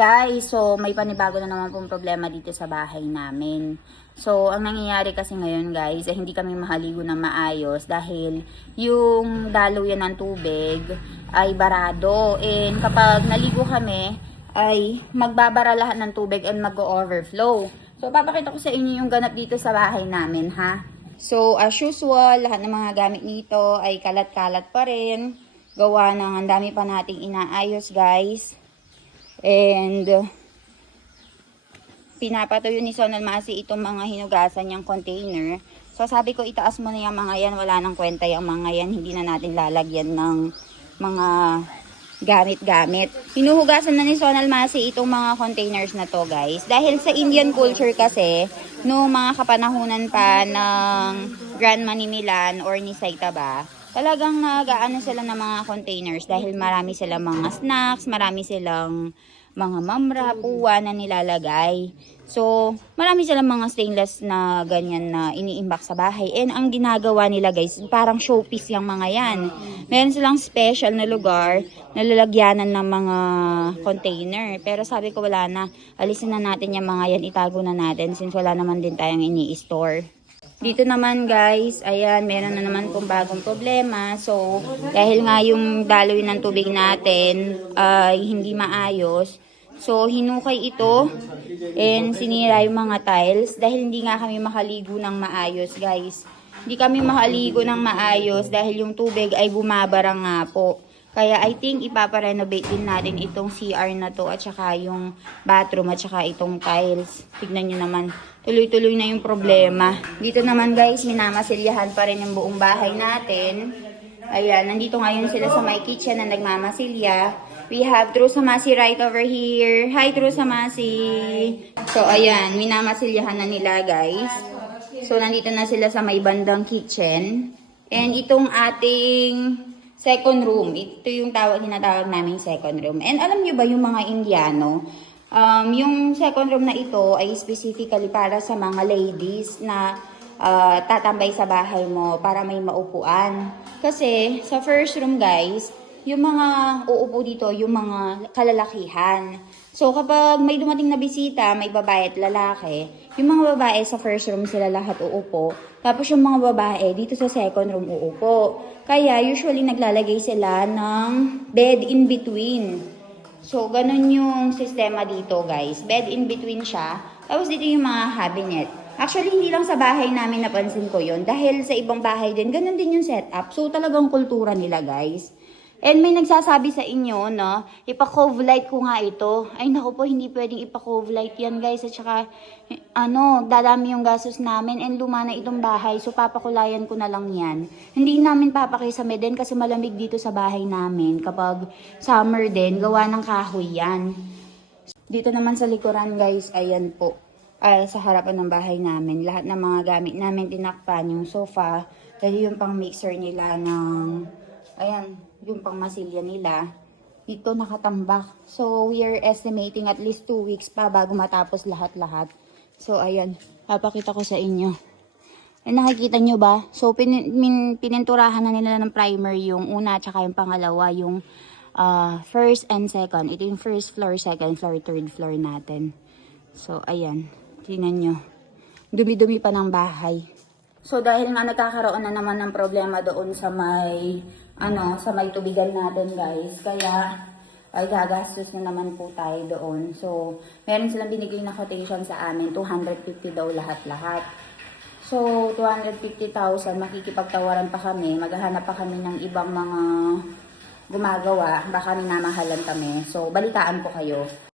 Guys, so may panibago na naman pong problema dito sa bahay namin. So, ang nangyayari kasi ngayon guys, ay hindi kami mahaligo ng maayos dahil yung daluyan ng tubig ay barado. And kapag naligo kami, ay magbabara lahat ng tubig and mag-overflow. So, papakita ko sa inyo yung ganap dito sa bahay namin, ha? So, as usual, lahat ng mga gamit nito ay kalat-kalat pa rin. Gawa ng ang dami pa nating inaayos, guys. And pinapatuyo ni Sonal Masi itong mga hinugasan niyang container. So sabi ko itaas mo na yung mga yan, wala nang kwenta yung mga yan, hindi na natin lalagyan ng mga gamit-gamit. Hinuhugasan na ni Sonal Masi itong mga containers na to, guys. Dahil sa Indian culture kasi, no mga kapanahunan pa ng Grandma ni Milan or ni Saitaba, talagang nag-aano sila ng mga containers dahil marami silang mga snacks, marami silang mga mamra, puwa na nilalagay. So, marami silang mga stainless na ganyan na iniimbak sa bahay. And ang ginagawa nila guys, parang showpiece yung mga yan. Meron silang special na lugar na lalagyanan ng mga container. Pero sabi ko wala na, alisin na natin yung mga yan, itago na natin since wala naman din tayong ini-store. Dito naman guys, ayan, meron na naman pong bagong problema. So, dahil nga yung daloy ng tubig natin ay hindi maayos. So, hinukay ito and sinira yung mga tiles dahil hindi nga kami makaligo ng maayos guys. Hindi kami makaligo ng maayos dahil yung tubig ay bumabara nga po. Kaya I think ipaparenovate din natin itong CR na to at saka yung bathroom at saka itong tiles. Tignan nyo naman. Tuloy-tuloy na yung problema. Dito naman guys, minamasilyahan pa rin yung buong bahay natin. Ayan, nandito ngayon sila sa my kitchen na nagmamasilya. We have True Samasi right over here. Hi True Samasi! So ayan, minamasilyahan na nila guys. So nandito na sila sa may bandang kitchen. And itong ating second room. Ito yung tinatawag namin second room. And alam nyo ba yung mga Indiano, yung second room na ito ay specifically para sa mga ladies na tatambay sa bahay mo para may maupuan. Kasi sa first room guys, yung mga uupo dito, yung mga kalalakihan. So kapag may dumating na bisita, may babae at lalaki, yung mga babae sa first room sila lahat uupo. Tapos yung mga babae dito sa second room uupo. Kaya usually naglalagay sila ng bed in between. So, ganun yung sistema dito, guys. Bed in between siya. Tapos dito yung mga cabinet. Actually, hindi lang sa bahay namin napansin ko yun. Dahil sa ibang bahay din, ganun din yung setup. So, talagang kultura nila, guys. And may nagsasabi sa inyo, no, ipa-cove light ko nga ito. Ay, naku po, hindi pwedeng ipa-cove light yan, guys. At saka, dadami yung gastos namin and luma na itong bahay. So, papakulayan ko na lang yan. Hindi namin papakisame din kasi malamig dito sa bahay namin. Kapag summer din, gawa ng kahoy yan. Dito naman sa likuran, guys, ayan po. Sa harapan ng bahay namin. Lahat ng mga gamit namin tinakpan. Yung sofa, dahil yung pang mixer nila ng, ayan, yung pang masilya nila, dito nakatambak. So, we are estimating at least 2 weeks pa bago matapos lahat-lahat. So, ayan, papakita ko sa inyo. Ay, nakikita nyo ba? So, pininturahan na nila ng primer yung una at saka yung pangalawa, yung first and second. Ito yung first floor, second floor, third floor natin. So, ayan, tingnan nyo. Dumi-dumi pa ng bahay. So, dahil nga nagkakaroon na naman ng problema doon sa may tubigan natin guys. Kaya, ay gagastos na naman po tayo doon. So, meron silang binigay na quotation sa amin. 250 daw lahat-lahat. So, 250,000. Makikipagtawaran pa kami. Maghahanap pa kami ng ibang mga gumagawa. Baka minamahalan kami. So, balitaan po kayo.